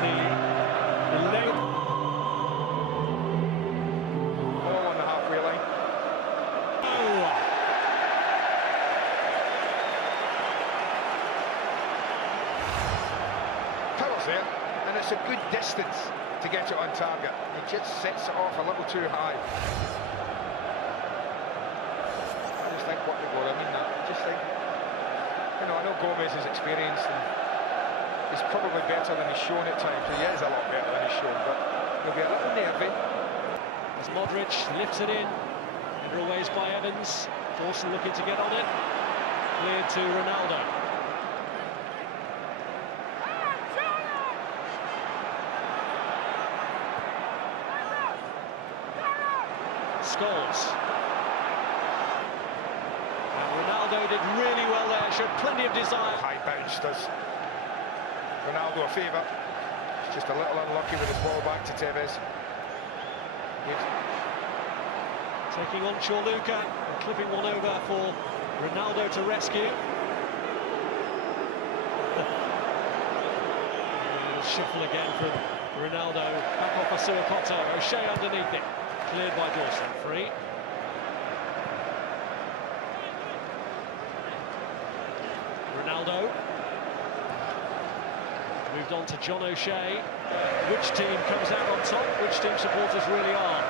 the late... All on the halfway line. Oh. Power's there, and it's a good distance to get it on target. He just sets it off a little too high. I just think what they got, I mean that. I just think, you know, I know Gomez is experienced and he's probably better than he's shown at times. He is a lot better than he's shown, but he'll be a little nervy. As Modric lifts it in, header away by Evans. Dawson looking to get on it. Cleared to Ronaldo. Scholes. And Ronaldo did really well there, showed plenty of desire. High bounce does Ronaldo a favour. He's just a little unlucky with his ball back to Tevez. Taking on Chorluka and clipping one over for Ronaldo to rescue. Shuffle again from Ronaldo. Back off for Suakoto. O'Shea underneath it. Cleared by Dawson. Free. Ronaldo. Moved on to John O'Shea. Which team comes out on top? Which team supporters really are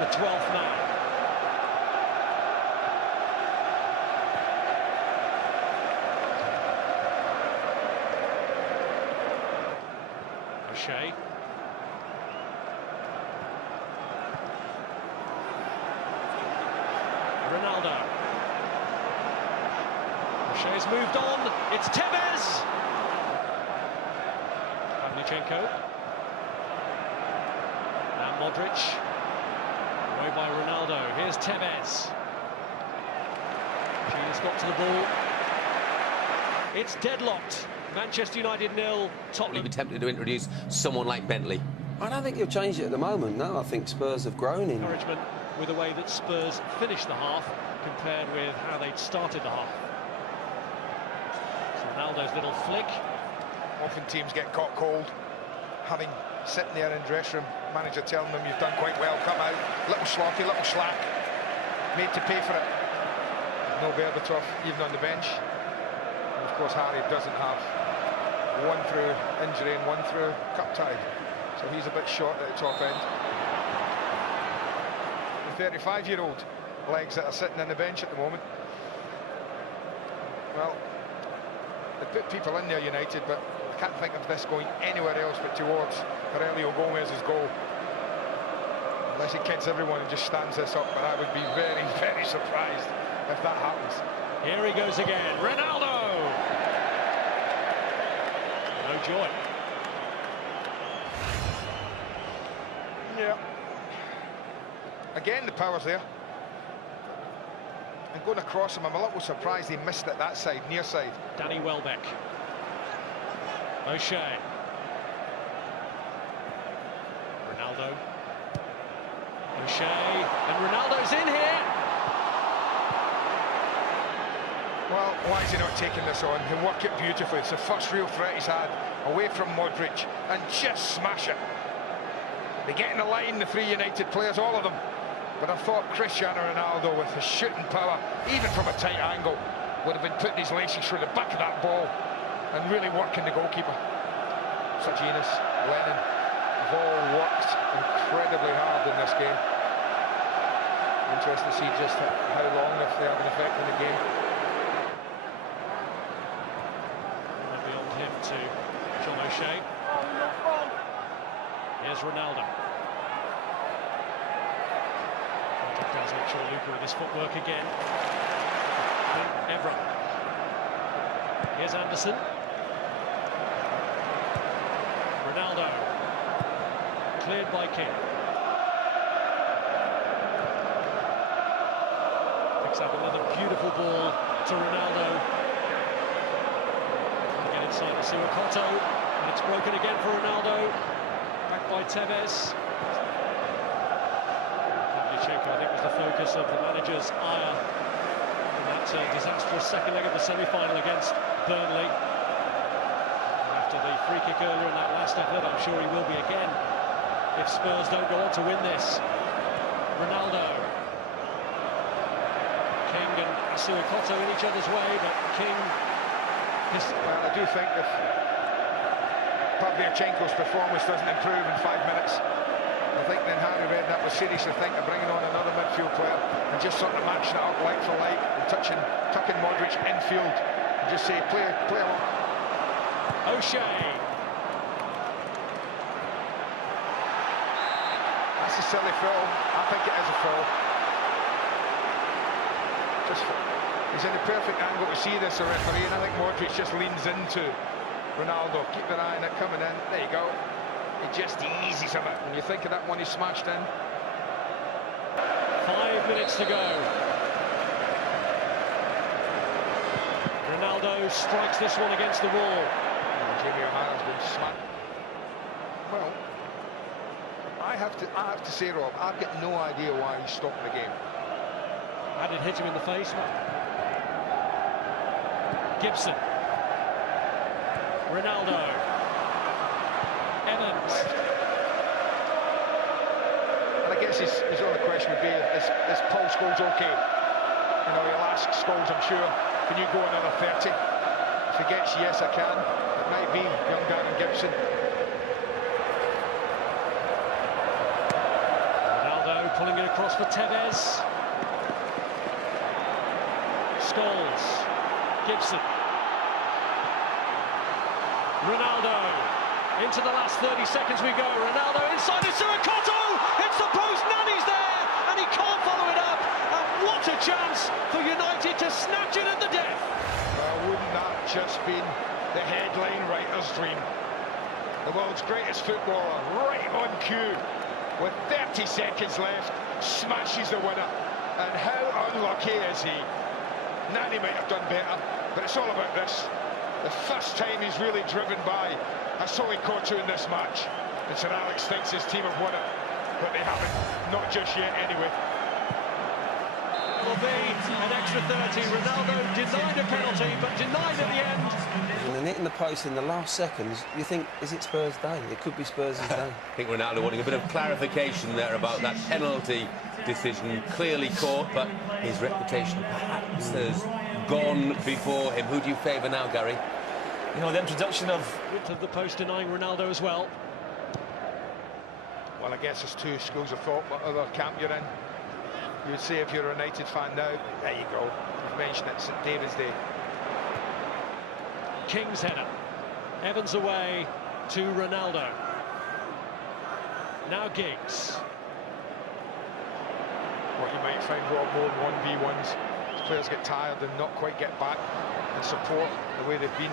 the 12th man? O'Shea. Ronaldo. O'Shea's moved on. It's Tevez. Pavlyuchenko. And Modric. Away by Ronaldo. Here's Tevez. She's got to the ball. It's deadlocked. Manchester United 0, Tottenham. He'd be tempted to introduce someone like Bentley. I don't think he'll change it at the moment, no. I think Spurs have grown in. Encouragement with the way that Spurs finished the half compared with how they'd started the half. So Ronaldo's little flick. Often teams get caught cold, having sitting there in dressing room, manager telling them you've done quite well, come out, little sloppy, little slack, made to pay for it. No Berbatov even on the bench. And of course Harry doesn't have one through injury and one through cup tie, so he's a bit short at the top end. The 35-year-old legs that are sitting on the bench at the moment. Well, they put people in there, United, but I can't think of this going anywhere else but towards Aurelio Gomez's goal. Unless he kids everyone and just stands this up, but I would be very, very surprised if that happens. Here he goes again, Ronaldo! No joy. Yeah. Again, the power's there. And going across him, I'm a little surprised he missed it that side, near side. Danny Welbeck. O'Shea. Ronaldo. O'Shea. And Ronaldo's in here. Well, why is he not taking this on? He'll work it beautifully. It's the first real threat he's had away from Modric, and just smash it. They get in the line, the three United players, all of them. But I thought Cristiano Ronaldo, with his shooting power, even from a tight angle, would have been putting his laces through the back of that ball and really working the goalkeeper. Saginas, Lennon have all worked incredibly hard in this game. Interesting to see just how long, if they have an effect in the game. And beyond him to John O'Shea. Here's Ronaldo. Does make sure Luka with his footwork again. Evra. Here's Anderson. Ronaldo. Cleared by King. Picks up another beautiful ball to Ronaldo. Get inside to Suakoto. And it's broken again for Ronaldo. Back by Tevez. I think was the focus of the manager's ire in that disastrous second leg of the semi-final against Burnley. We'll have after the free kick earlier in that last effort. I'm sure he will be again if Spurs don't go on to win this. Ronaldo. King and Asuikoto in each other's way, but King... Well, I do think if Pavlyuchenko's performance doesn't improve in 5 minutes, I think then Harry Redknapp was seriously thinking of bringing on another midfield player and just sort of matching it up like for like, and tucking Modric infield and just say, play along. O'Shea. That's a silly foul. I think it is a foul. He's in the perfect angle to see this, the referee, and I think Modric just leans into Ronaldo. Keep their eye on it coming in. There you go. It just eases him it. When you think of that one he smashed in. 5 minutes to go. Ronaldo strikes this one against the wall. Jamie O'Hara's been smacked. Well, I have to say, Rob, I've got no idea why he stopped the game. Had it hit him in the face. Gibson. Ronaldo. Evans. And I guess his only question would be, is Paul Scholes okay? You know, he'll ask Scholes, I'm sure, can you go another 30? If he gets yes, I can. It might be young Darren Gibson. Ronaldo pulling it across for Tevez. Scholes. Gibson. Ronaldo. Into the last 30 seconds we go. Ronaldo inside is Asuikoto. Hits the post. Nani's there, and he can't follow it up. And what a chance for United to snatch it at the death. Wouldn't that just been the headline writer's dream? The world's greatest footballer, right on cue, with 30 seconds left, smashes the winner. And how unlucky is he? Nani might have done better, but it's all about this. The first time he's really driven by Asuikoto in this match. And Sir Alex thinks his team have won it, but they haven't. Not just yet, anyway. Will be an extra 30. Ronaldo denied a penalty, but denied at the end. And then hitting the post in the last seconds, you think, is it Spurs' day? It could be Spurs' day. I think Ronaldo wanting a bit of clarification there about that penalty decision. Clearly caught, but his reputation perhaps has gone before him. Who do you favour now, Gary? You know, the introduction of The post denying Ronaldo as well. Well, I guess there's two schools of thought, what other camp you're in. You'd say if you're a United fan now, there you go. You've mentioned it, St David's Day. King's header. Evans away to Ronaldo. Now Giggs. What you might find, Rob, more 1v1s. Players get tired and not quite get back and support the way they've been.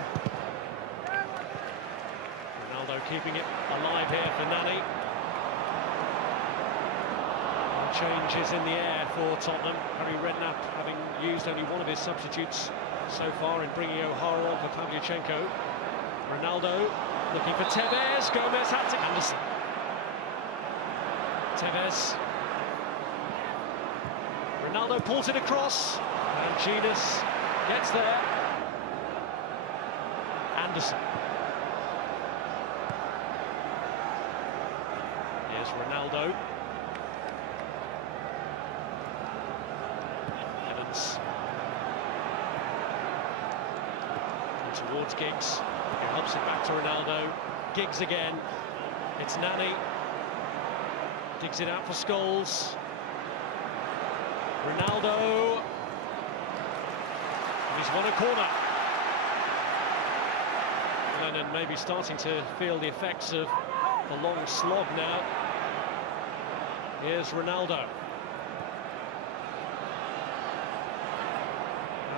Ronaldo keeping it alive here for Nani. Changes in the air for Tottenham. Harry Redknapp having used only one of his substitutes so far in bringing O'Hara on for Pavlyuchenko. Ronaldo looking for Tevez. Gomez had to... Anderson. Tevez. Ronaldo pulls it across. And Ginas gets there. Anderson. Here's Ronaldo. And towards Giggs, who helps it back to Ronaldo. Giggs again. It's Nani. Digs it out for Scholes. Ronaldo. And he's won a corner. Lennon maybe starting to feel the effects of the long slog now. Here's Ronaldo.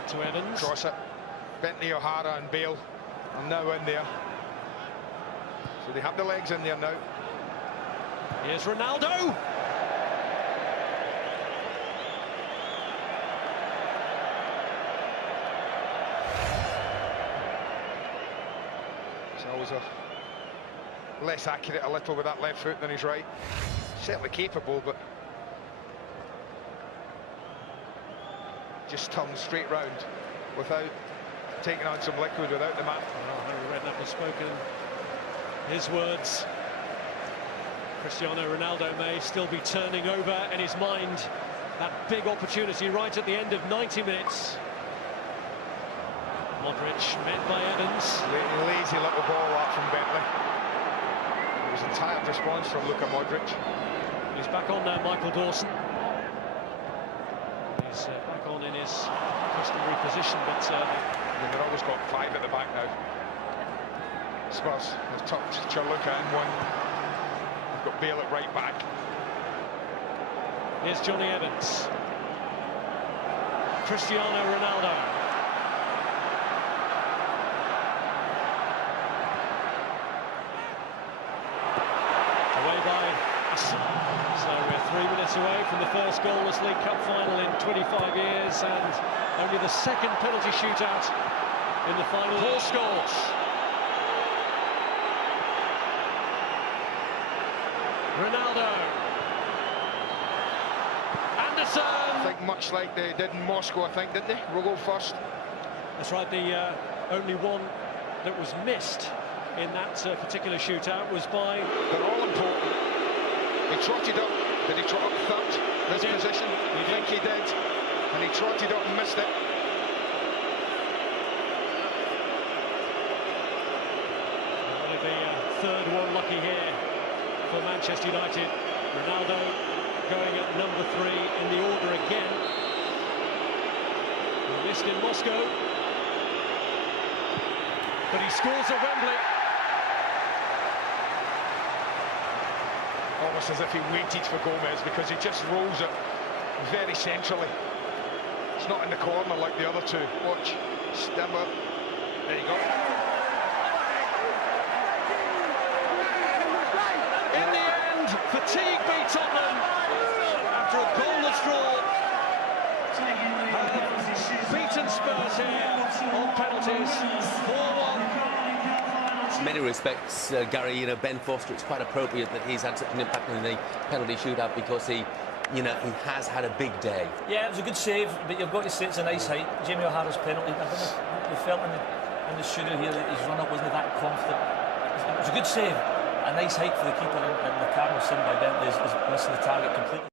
To Evans. Cross it. Bentley, O'Hara and Bale are now in there. So they have the legs in there now. Here's Ronaldo. He's always less accurate a little with that left foot than his right. Certainly capable, but just turns straight round without taking on some liquid, without the man. Well, Harry Redknapp has spoken his words. Cristiano Ronaldo may still be turning over in his mind that big opportunity right at the end of 90 minutes. Modric met by Evans. Lazy little ball that from Bentley. It was a tired response from Luka Modric. He's back on now, Michael Dawson. He's back on in his customary position, but they've always got 5 at the back now. Spurs have tucked Charluka in one. They've got Bale at right back. Here's Johnny Evans. Cristiano Ronaldo. Away by Aston. So we're 3 minutes away from the first goalless League Cup final in 25 years, and only the second penalty shootout in the final. Paul Scholes. Ronaldo. Anderson. I think much like they did in Moscow, I think, didn't they? We'll go first. That's right, the only one that was missed in that particular shootout was by... They're all important. He trotted up. Did he trot up third? This position? I think he did. And he trotted up and missed it. Only the third one lucky here for Manchester United. Ronaldo going at number 3 in the order again. He missed in Moscow, but he scores at Wembley. Almost as if he waited for Gomez, because he just rolls it very centrally. It's not in the corner like the other two. Watch, stand up. There you go. In the end, fatigue beat Tottenham after a goalless draw. Beaten Spurs here on penalties, 4-1. In many respects, Gary, Ben Foster, it's quite appropriate that he's had such an impact in the penalty shootout, because he has had a big day. Yeah, it was a good save, but you've got to say it's a nice height. Jamie O'Hara's penalty, I don't know if we felt in the studio here that his run-up wasn't that confident. It was a good save, a nice height for the keeper, and the Cardinals seen by Bentley is missing the target completely.